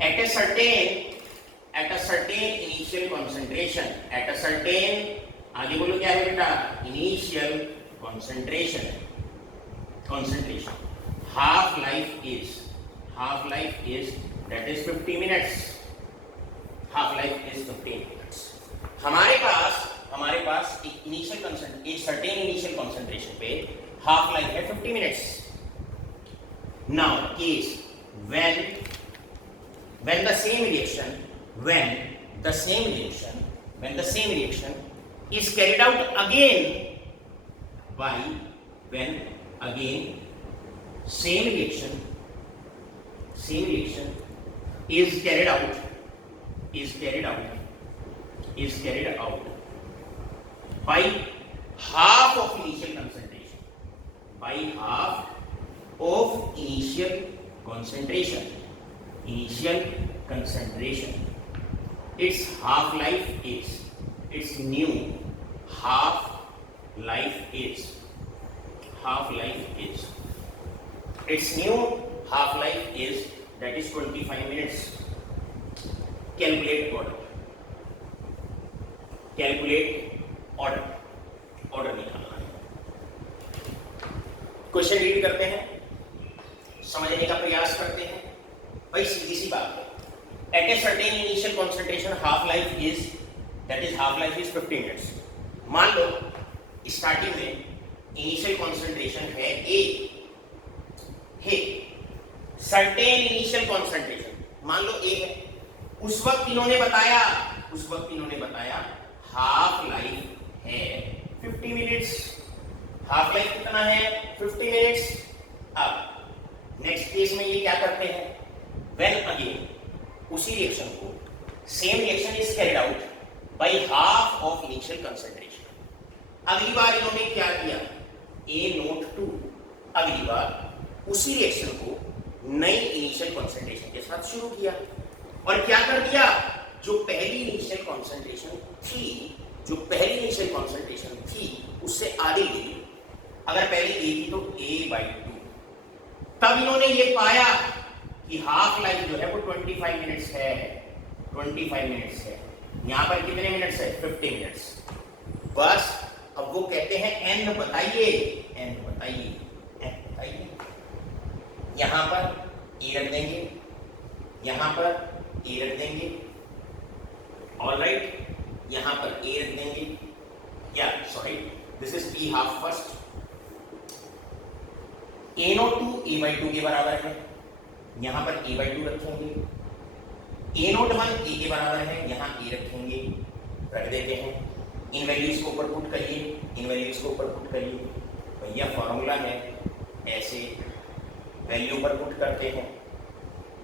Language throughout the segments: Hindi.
At a certain initial concentration, at a certain, आगे बोलो क्या है बेटा, initial concentration, half life is that is 50 minutes, half life is 15 minutes. हमारे पास एक certain initial concentration पे half life है 50 minutes. Now case when the same reaction is carried out again by when again same reaction is carried out by half of initial concentration, its new half life is that is 25 minutes. Calculate order निकालना है. क्वेश्चन रीड करते हैं, समझने का प्रयास करते हैं. भाई सीधी सी बात है, at a certain initial concentration half life is 50 minutes. मान लो स्टार्टिंग में इनिशियल कॉन्सेंट्रेशन है ए, सर्टेन इनिशियल कॉन्सेंट्रेशन मान लो ए है. उस वक्त इन्होंने बताया हाफ लाइफ है 50 मिनट्स. हाफ लाइफ कितना है? 50 मिनट्स. अब नेक्स्ट केस में ये क्या करते हैं, व्हेन अगेन उसी रिएक्शन को same reaction is carried out by half of initial concentration. अगली बार इन्होंने क्या किया, A02 अगली बार उसी रिएक्शन को नई इनिशियल कंसंट्रेशन के साथ शुरू किया और क्या कर दिया, जो पहली इनिशियल कंसंट्रेशन थी उससे आधी ले ली. अगर पहली ए थी तो A/2. तब इन्होंने ये पाया कि हाफ लाइफ जो है वो 25 मिनट्स है. यहां पर कितने मिनट्स है? 50 मिनट्स. बस अब वो कहते हैं n बताइए. यहां पर ए रख देंगे, यहां पर ए रख देंगे, ऑलराइट. यहां पर ए रख देंगे, या sorry this is P half first. A02 A/2 के बराबर है, यहां पर A/2 रखेंगे. A01 A के बराबर है, यहां A रखेंगे, रख देते हैं. इन वैल्यूज को ऊपर पुट करिए. भैया फॉर्मूला है, ऐसे वैल्यू ऊपर पुट करते हैं.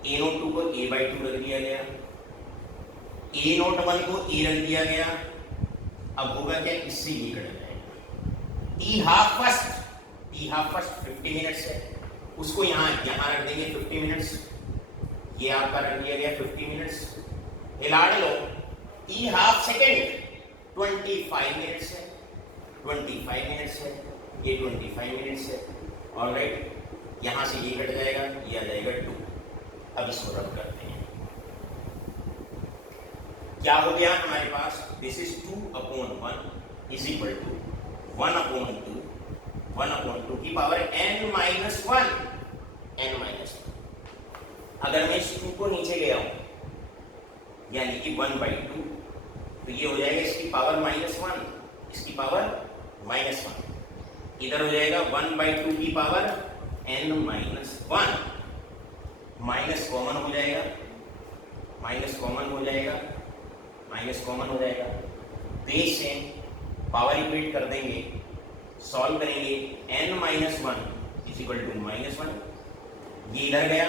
A02 को A/2 रख दिया गया, A01 को A रख दिया गया. अब होगा क्या, इससे ये कट जाएगा. T हाफ फर्स्ट 50 मिनट्स है, उसको यहाँ रख देंगे 50 मिनट्स. ये आपका रख दिया गया 50 मिनट्स. हिला लो. T हाफ सेकेंड 25 मिनट्स है, ये 25 मिनट्स है. ऑलराइट, यहां से ये कट जाएगा, ये आ जाएगा 2. अब इसको रब करते हैं. क्या हो गया हमारे पास, this is 2/1 is equal to 1/2 की पावर n-1. अगर मैं इस 2 को नीचे ले आऊं यानी कि 1/2, तो ये हो जाएगा इसकी पावर -1, इसकी पावर -1. इधर हो जाएगा 1/2 की पावर n-1. माइनस कॉमन हो जाएगा. बेस से पावर इक्वेट कर देंगे, सॉल्व करेंगे. n-1 is equal to -1. ये इधर गया,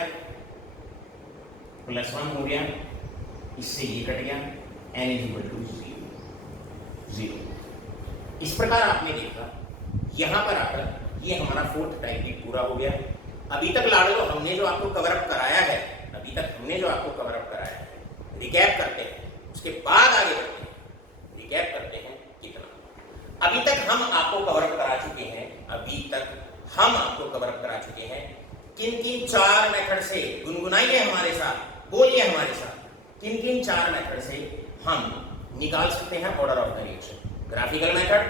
+1 हो गया, इससे ये कट गया. n is equal to 0. इस प्रकार आपने देखा, यहां पर आकर ये हमारा 4th टाइप पूरा हो गया. अभी तक लाडलो हमने जो आपको कवर अप कराया है, रिकैप करते हैं, उसके बाद आगे बढ़ते हैं. रिकैप करते हैं कितना अभी तक हम आपको कवर अप करा चुके हैं. किन 4 मेथड से गुनगुनाइए हमारे साथ, बोलिए हमारे किन किन 4 मेथड से हम निकाल सकते हैं order of the reaction? Graphical method,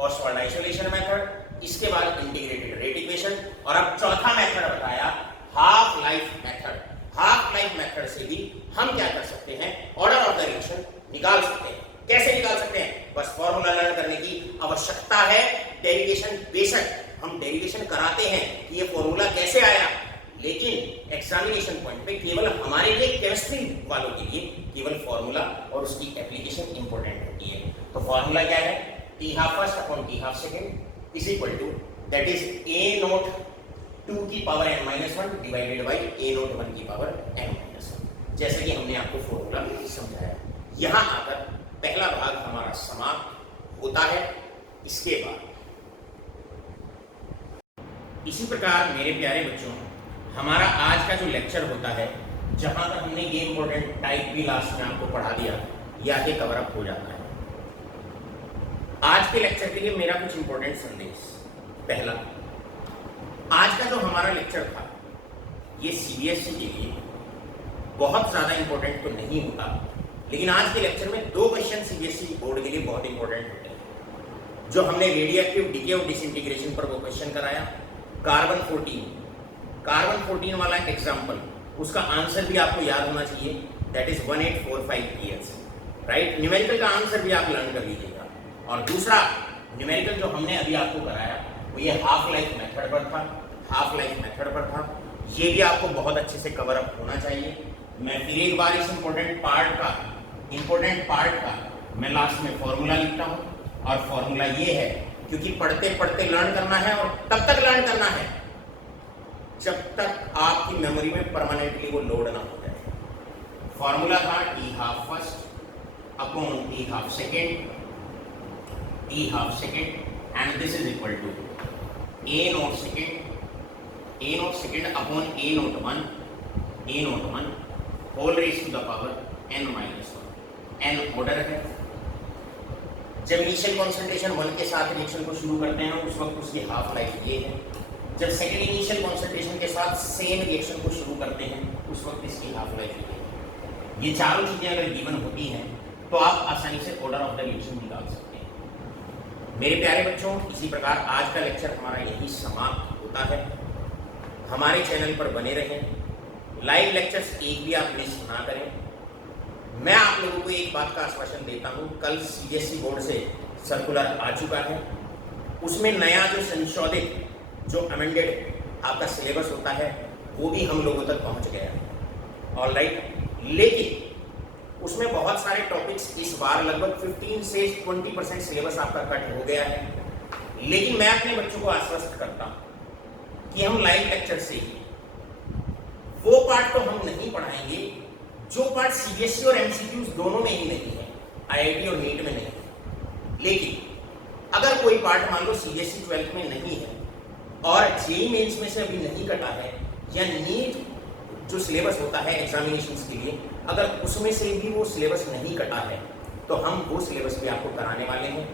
Oswald isolation method, इसके बाद इंटीग्रेटेड रेट इक्वेशन, और अब चौथा मेथड बताया half life method. Half life method से भी हम क्या कर सकते हैं? ऑर्डर ऑफ द रिएक्शन निकाल सकते हैं। कैसे निकाल सकते हैं? बस फॉर्मूला लर्न करने की आवश्यकता है। डेरिवेशन बेशक हम डेरिवेशन कराते हैं कि ये फॉर्मूला कैसे आया, लेकिन एग्जामिनेशन पॉइंट पे केवल हमारे लिए, केमिस्ट्री वालों के लिए केवल फॉर्मूला और उसकी एप्लीकेशन इंपॉर्टेंट होती है। तो फॉर्मूला क्या है? T half first upon T half second is equal to, that is A naught 2 की power n-1 divided by A naught 1 की पावर n-1, जैसे कि हमने आपको फॉर्मूला समझाया। यहां आकर पहला भाग हमारा समाप्त होता है। इसके बाद इसी प्रकार मेरे प्यारे बच्चों, हमारा आज का जो लेक्चर होता है, जहां तक हमने ये इंपॉर्टेंट टाइप भी लास्ट में आपको पढ़ा दिया, ये आगे कवर अप हो जाता है। आज के लेक्चर के लिए मेरा कुछ इंपॉर्टेंट संदेश। पहला, आज का जो हमारा लेक्चर था ये सीबीएसई के लिए बहुत ज्यादा इंपॉर्टेंट तो नहीं होता, लेकिन आज के लेक्चर में 2 क्वेश्चन सीबीएसई बोर्ड के लिए बहुत इंपॉर्टेंट होते हैं। जो हमने रेडियोएक्टिव डीके और डिसइंटीग्रेशन पर वो क्वेश्चन कराया, कार्बन 14 वाला एग्जाम्पल, उसका आंसर भी आपको याद होना चाहिए, that is 1845 years, right. Numerical का आंसर भी आप लर्न कर लीजिएगा। और दूसरा न्यूमेरिकल जो हमने अभी आपको कराया वो ये हाफ लाइफ मेथड पर था। ये भी आपको बहुत अच्छे से कवर अप होना चाहिए। मैं फिर एक बार इस इंपॉर्टेंट पार्ट का मैं लास्ट में फॉर्मूला लिखता हूँ, और फॉर्मूला ये है, क्योंकि पढ़ते पढ़ते लर्न करना है, और तब तक लर्न करना है जब तक आपकी मेमोरी में परमानेंटली वो लोड ना हो जाए। फॉर्मूला था T half first upon T half second, and this is equal to A naught second upon A naught one whole raise to the power n-1। n order है। जब इनिशियल कॉन्सेंट्रेशन 1 के साथ रिएक्शन को शुरू करते हैं उस वक्त उसकी हाफ लाइफ ये है। जब सेकेंड इनिशियल कॉन्सेंट्रेशन के साथ सेम रिएक्शन को शुरू करते हैं उस वक्त इसकी हाफ लाइफ ये है। ये चारों चीजें अगर गिवन होती हैं तो आप आसानी से ऑर्डर ऑफ द रिएक्शन निकाल सकते हैं। मेरे प्यारे बच्चों, इसी प्रकार आज का लेक्चर हमारा यही समाप्त होता है। हमारे चैनल पर बने रहें, लाइव लेक्चर्स एक भी आप मिस ना करें। मैं आप लोगों को एक बात का आश्वासन देता हूं, कल सीबीएसई बोर्ड से सर्कुलर आ चुका है, उसमें नया जो संशोधित, जो अमेंडेड आपका सिलेबस होता है वो भी हम लोगों तक पहुंच गया है, ऑलराइट। लेकिन उसमें बहुत सारे टॉपिक्स इस बार लगभग 15 से 20% सिलेबस आपका कट हो गया है। लेकिन मैं अपने बच्चों को आश्वस्त करता हूं कि हम लाइव लेक्चर से ही वो पार्ट तो हम नहीं पढ़ाएंगे जो पार्ट सीबीएसई और एमसीक्यूज दोनों में ही नहीं है, आईआईटी और नीट में नहीं है। लेकिन अगर कोई पार्ट मान लो सीबीएसई 12th में नहीं है और जेईई मेंस में से अभी नहीं कटा है, या नीट जो सिलेबस होता है एग्जामिनेशंस के लिए, अगर उसमें से भी वो सिलेबस नहीं कटा है तो हम वो सिलेबस भी आपको कराने वाले हैं।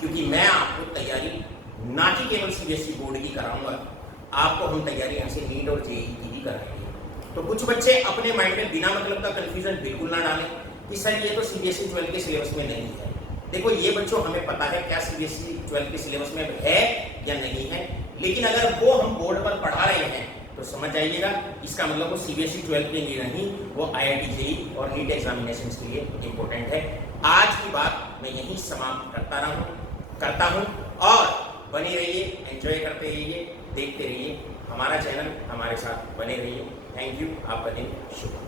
क्योंकि मैं आपको तैयारी ना कि केवल सीबीएसई बोर्ड की कराऊंगा, आपको हम तैयारी यहाँ से नीट और जेईई की भी कराएंगे। तो कुछ बच्चे अपने माइंड में बिना मतलब का कंफ्यूजन बिल्कुल ना डालें कि सर ये तो सीबीएसई 12 के सिलेबस में नहीं है। देखो ये बच्चों, हमें पता है क्या सीबीएसई 12 के सिलेबस में है या नहीं है, लेकिन अगर वो हम बोर्ड पर पढ़ा रहे हैं तो समझ जाइएगा इसका मतलब वो सीबीएसई 12 के लिए नहीं, वो आईआईटी जेईई और नीट एग्जामिनेशंस के लिए इंपॉर्टेंट है। आज की बात मैं यहीं समाप्त करता हूं और बने रहिए, एंजॉय करते रहिए, देखते रहिए हमारा चैनल, हमारे साथ बने रहिए। Thank you. आपका दिन शुभ हो।